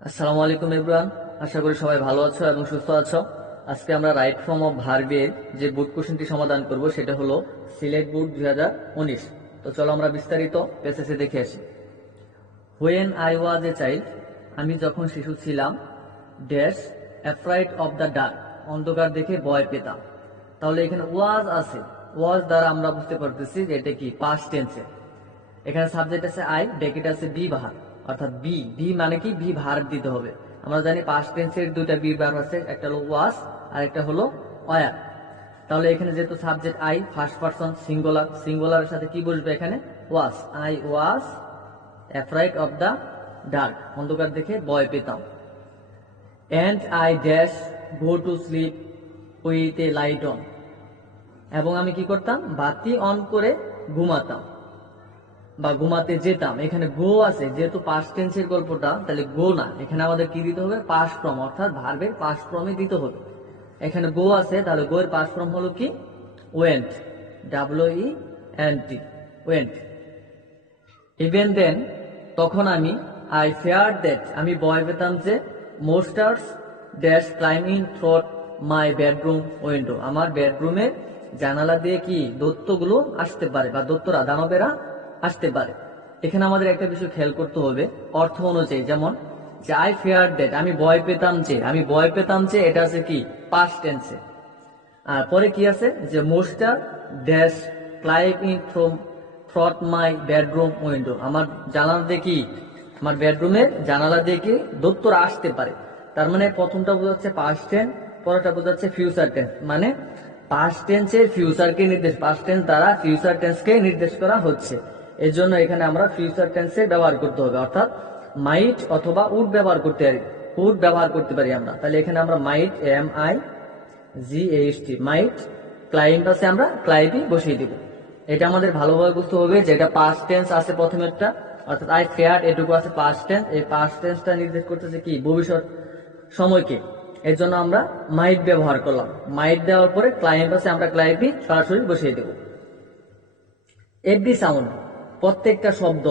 আসসালামু আলাইকুম এভরিওয়ান। আশা করি সবাই ভালো আছো এবং সুস্থ আছো। আজকে আমরা রাইট ফর্ম অফ ভার্বের যে বুট কোশ্চেনটি সমাধান করব সেটা হলো সিলেট বুট 2019। তো চলো আমরা বিস্তারিত পেসেসে দেখে আসি। When I was a child, আমি যখন শিশু ছিলাম, dash afraid of the dark, অন্ধকার দেখে ভয় পেতাম। তাহলে এখানে ওয়াজ আছে, ওয়াজ দ্বারা আমরা বুঝতে পারতেছি যে এটা কি পাস্ট টেন্সে। এখানে সাবজেক্ট আছে আই, ব্র্যাকেট আছে বি ভার, অর্থাৎ বি বি মানে কি বি ভার্ব দিতে হবে। আমরা জানি পাস্ট টেন্সের দুইটা বি ভার্ব আছে, একটা হলো ওয়াজ আর একটা হলো ওয়ার। তাহলে এখানে যেহেতু subject I, first person singular, সিঙ্গুলারের সাথে কি বসবে এখানে was. I was afraid of the dark, অন্ধকার দেখে ভয় পেতাম। And I dash go to sleep with a light on, এবং আমি কি করতাম বাতি অন করে ঘুমাতাম বা ঘুমাতে যেতাম। এখানে গো আছে, যেহেতু পাস্ট টেন্সের গল্পটা, তাহলে গো না, এখানে আমাদের কি দিতে হবে পাস্ট ফর্ম, অর্থাৎ ভার্বের পাস্ট ফর্মে দিতে হবে। এখানে গো আছে, তাহলে গো এর পাস্ট ফর্ম হলো কি went, WENT, went. Even then, তখন আমি, আই ফেয়ার দ্যাট, আমি ভয় পেতাম যে, monsters dash climbing through my bedroom window, আমার বেডরুমের জানালা দিয়ে কি দৈত্যগুলো আসতে পারে বা দৈত্যরা দানবেরা আসতে পারে। এখানে আমাদের একটা বিষয় খেয়াল করতে হবে অর্থ অনুযায়ী, যেমন যে আই ফেয়ার দ্যাট, আমি ভয় পেতাম যে, আমি ভয় পেতাম যে, এটা আছে কি পাস্ট টেন্সে। আর পরে কি আছে যে মোস্টার ড্যাশ ক্লাইম্বিং থ্রট মাই বেডরুম উইন্ডো, আমার জানালা দিয়ে কি, আমার বেডরুমের জানালা দিয়ে কি দৈত্যরা আসতে পারে। তার মানে প্রথমটা বোঝাচ্ছে পাস্ট টেন্স, পরেরটা বোঝাচ্ছে ফিউচার টেন্স। মানে পাস্ট টেন্সের ফিউচারকে নির্দেশ, পাস্ট টেন্স দ্বারা ফিউচার টেন্সকে নির্দেশ করা হচ্ছে। এর জন্য এখানে আমরা ফিউচার টেন্সে ব্যবহার করতে হবে, অর্থাৎ মাইট অথবা উড ব্যবহার করতে পারি, উড ব্যবহার করতে পারি আমরা। তাহলে এখানে আমরা মাইট, MIGHT, মাইট, ক্লাইম্ব আছে, আমরা ক্লাইম্বই বসিয়ে দিব। এটা আমাদের ভালোভাবে বুঝতে হবে যে এটা পাস্ট টেন্স আছে প্রথমেরটা, অর্থাৎ আই ফেয়ার, এটুকু আছে পাস্ট টেন্স। এই পাস্ট টেন্সটা নির্দেশ করতেছে কি ভবিষ্যৎ সময়কে। এর জন্য আমরা মাইট ব্যবহার করলাম। মাইট দেওয়ার পরে ক্লাইম্ব আছে, আমরা ক্লাইম্বই সরাসরি বসিয়ে দেব। এভরি সাউন্ড, প্রত্যেকটা শব্দ,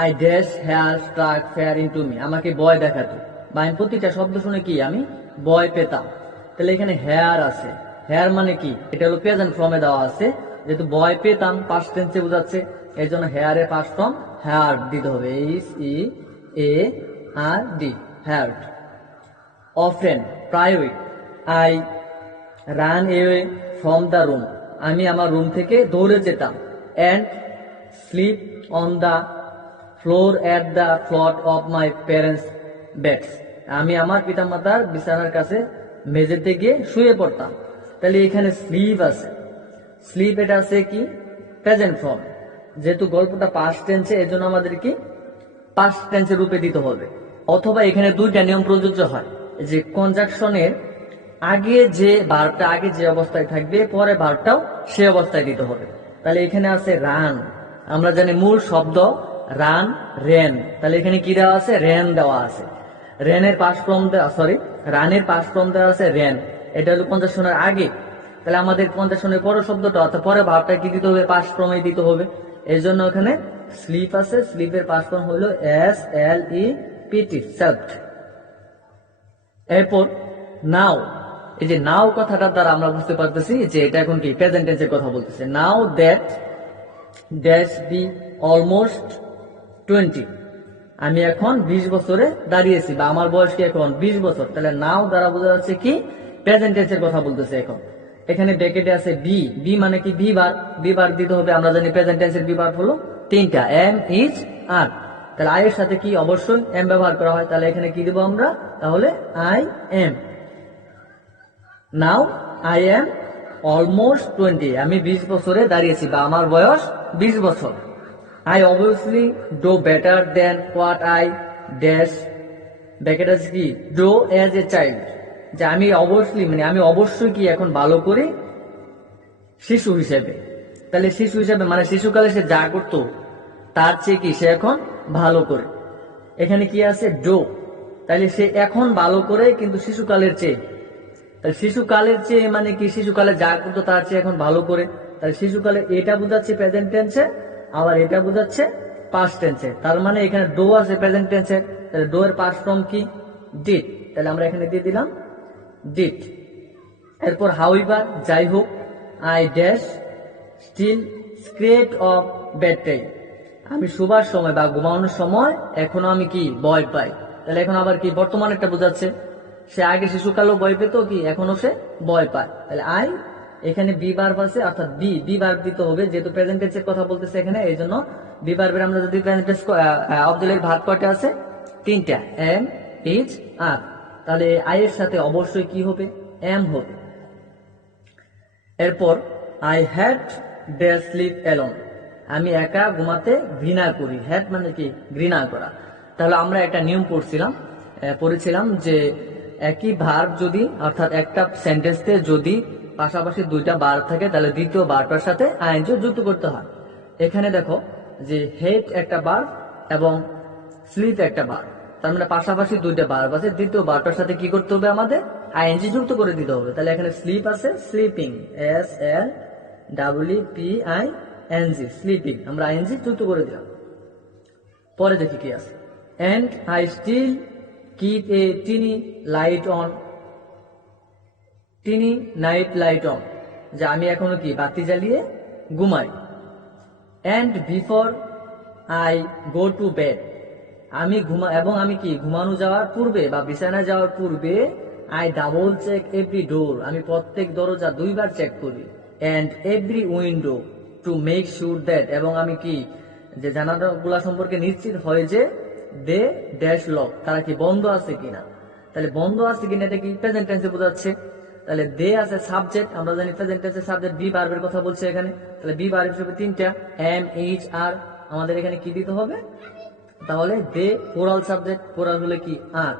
I dash hear struck fear into me, আমাকে ভয় দেখাতো, বা আমি প্রতিটা শব্দ শুনে কি আমি ভয় পেতাম। তাহলে এখানে হেয়ার আছে, হেয়ার মানে কি, এটা হলো প্রেজেন্ট ফর্মে দেওয়া আছে, যেহেতু ভয় পেতাম পাস্ট টেন্সে বোঝাচ্ছে, এর জন্য হেয়ারের পাস্ট ফর্ম হেয়ার দিতে হবে, HEARD, হেয়ার্ড। অফেন, প্রায়ই, I run away from the room, আমি আমার রুম থেকে দৌড়ে যেতাম। And sleep on the floor at the ফ্লট অফ মাই প্যারেন্টস বেডস, আমি আমার পিতামাতার বিছানার কাছে মেঝেতে গিয়ে শুয়ে পড়তাম। তাহলে এখানে স্লিপ আছে, স্লিপ এটা আছে কি প্রেজেন্ট ফর্ম, যেহেতু গল্পটা পাস্ট টেন্সে, এর জন্য আমাদের কি পাস্ট টেন্সের রূপে দিতে হবে। অথবা এখানে দুইটা নিয়ম প্রযোজ্য হয়, যে কনজাকশনের আগে যে ভার্বটা আগে যে অবস্থায় থাকবে, পরে ভার্বটাও সে অবস্থায় দিতে হবে। তাহলে এখানে আছে রান, আমরা জানি মূল শব্দ রান, রেন, তাহলে এখানে কি দেওয়া আছে রেন দেওয়া আছে। রেনের পাস্ট ফর্ম দেওয়া, সরি, রানের পাস্ট ফর্ম দেওয়া আছে রেন, এটা হলো কনজাকশনের আগে। তাহলে আমাদের কনজাকশনের পরের শব্দটা অর্থাৎ পরে ভার্বটা কি দিতে হবে পাস্ট ফর্মে দিতে হবে। এর জন্য এখানে স্লিপ আছে, স্লিপের পাস্ট ফর্ম হলো SLEPT, সেলফড। এরপর নাও, এই যে নাও কথাটার দ্বারা আমরা বুঝতে পারতেছি যে এটা এখন কি প্রেজেন্ট টেন্সের কথা বলতেছে। Now that dash be almost 20, আমি এখন 20 বছরে দাঁড়িয়েছি, বা আমার বয়স কি এখন 20 বছর। তাহলে নাও দ্বারা বোঝা যাচ্ছে কি প্রেজেন্ট টেন্সের কথা বলতেছে এখন। এখানে ব্র্যাকেটে আছে বি, বি মানে কি বি বার দিতে হবে। আমরা জানি প্রেজেন্ট টেন্সের বি বার হলো তিনটা, এম, ইজ, আর। তাহলে আই এর সাথে কি অবশ্যই এম ব্যবহার করা হয়, তাহলে এখানে কি দিব আমরা, তাহলে I am. Now I am almost 20, আমি 20 বছরে দাঁড়িয়েছি বা আমার বয়স 20 বছর। I obviously do better than what I dash, bracket আছে কি ডো এজ এ চাইল্ড, যে আমি অবভিয়াসলি মানে আমি অবশ্যই কি এখন ভালো করি শিশু হিসেবে। তাহলে শিশু হিসেবে মানে শিশুকালে সে যা করতো তার চেয়ে কি সে এখন ভালো করে। এখানে কি আছে ডো, তাহলে সে এখন ভালো করে কিন্তু শিশুকালের চেয়ে, তাহলে শিশুকালের চেয়ে মানে কি শিশুকালে যা করতো তার চেয়ে এখন ভালো করে। তাহলে শিশুকালে এটা বোঝাচ্ছে প্রেজেন্ট টেন্সে, আবার এটা বোঝাচ্ছে পাস্ট টেন্সে। তার মানে এখানে ডো আছে প্রেজেন্ট টেন্সে, তাহলে ডো এর পাস্ট ফর্ম কি ডিড, তাহলে আমরা এখানে দিয়ে দিলাম ডিড। এরপর হাউএভার, যাই হোক, I dash still scared of bed time, আমি শোবার সময় বা ঘুমানোর সময় এখনো আমি কি ভয় পাই। তাহলে এখন আবার কি বর্তমান একটা বোঝাচ্ছে, সে আগে শিশুকালেও ভয় পেত, কি এখনো সে ভয় পায়। তাহলে আই, এখানে বি ভার্ব আছে, অর্থাৎ বি ভার্ব দিতে হবে, যেহেতু প্রেজেন্ট টেন্সের কথা বলতেছে এখানে, এই জন্য বি ভার্বের আমরা যদি প্রেজেন্ট টেন্স অবজেক্টের ভার্ব কয়টা আছে, 3টা, এম, ইজ, আর। তাহলে আই এর সাথে অবশ্যই কি হবে, এম হবে। এরপর I had to sleep alone, আমি একা ঘুমাতে ঘৃণা করি। হ্যাড মানে কি ঘৃণা করা। তাহলে আমরা একটা নিয়ম পড়েছিলাম যে একই ভার্ব যদি, অর্থাৎ একটা সেন্টেন্সে যদি পাশাপাশি দুইটা ভার্ব থাকে, তাহলে দ্বিতীয় ভার্বটার সাথে আইএনজি যুক্ত করতে হয়। এখানে দেখো যে হেড একটা ভার্ব এবং স্লিপ একটা ভার্ব, তার মানে পাশাপাশি দুইটা ভার্ব আছে, দ্বিতীয় ভার্বটার সাথে কি করতে হবে, আমাদের আইএনজি যুক্ত করে দিতে হবে। তাহলে এখানে স্লিপ আছে, স্লিপিং, SLEEPING, স্লিপিং, আমরা আইএনজি যুক্ত করে দিলাম। পরে দেখি কি আছে, and I still keep A tiny light on, tiny night light on, যে আমি এখনো কি বাতি জ্বালিয়ে ঘুমাই। And before I go to bed, আমি আমি কি ঘুমানো যাওয়ার পূর্বে বা বিছানায় যাওয়ার পূর্বে I double check every door, আমি প্রত্যেক দরজা 2বার চেক করি। And every window to make sure that, এবং আমি কি যে জানালাগুলা সম্পর্কে নিশ্চিত হয় যে দে ড্যাশ লক, তারা কি বন্ধ আছে কিনা। তাহলে বন্ধ আছে কিনা এটা কি প্রেজেন্ট টেন্সে বোঝাচ্ছে। তাহলে দে আছে সাবজেক্ট, আমরা জানি প্রেজেন্ট টেন্সের সাবজেক্ট বি ভার্বের কথা বলছে এখানে। তাহলে বি ভার্ব হিসেবে 3টা, এম, এইচ, আর। আমাদের এখানে কি দিতে হবে, তাহলে দে প্লুরাল সাবজেক্ট, প্লুরাল হলে কি আর।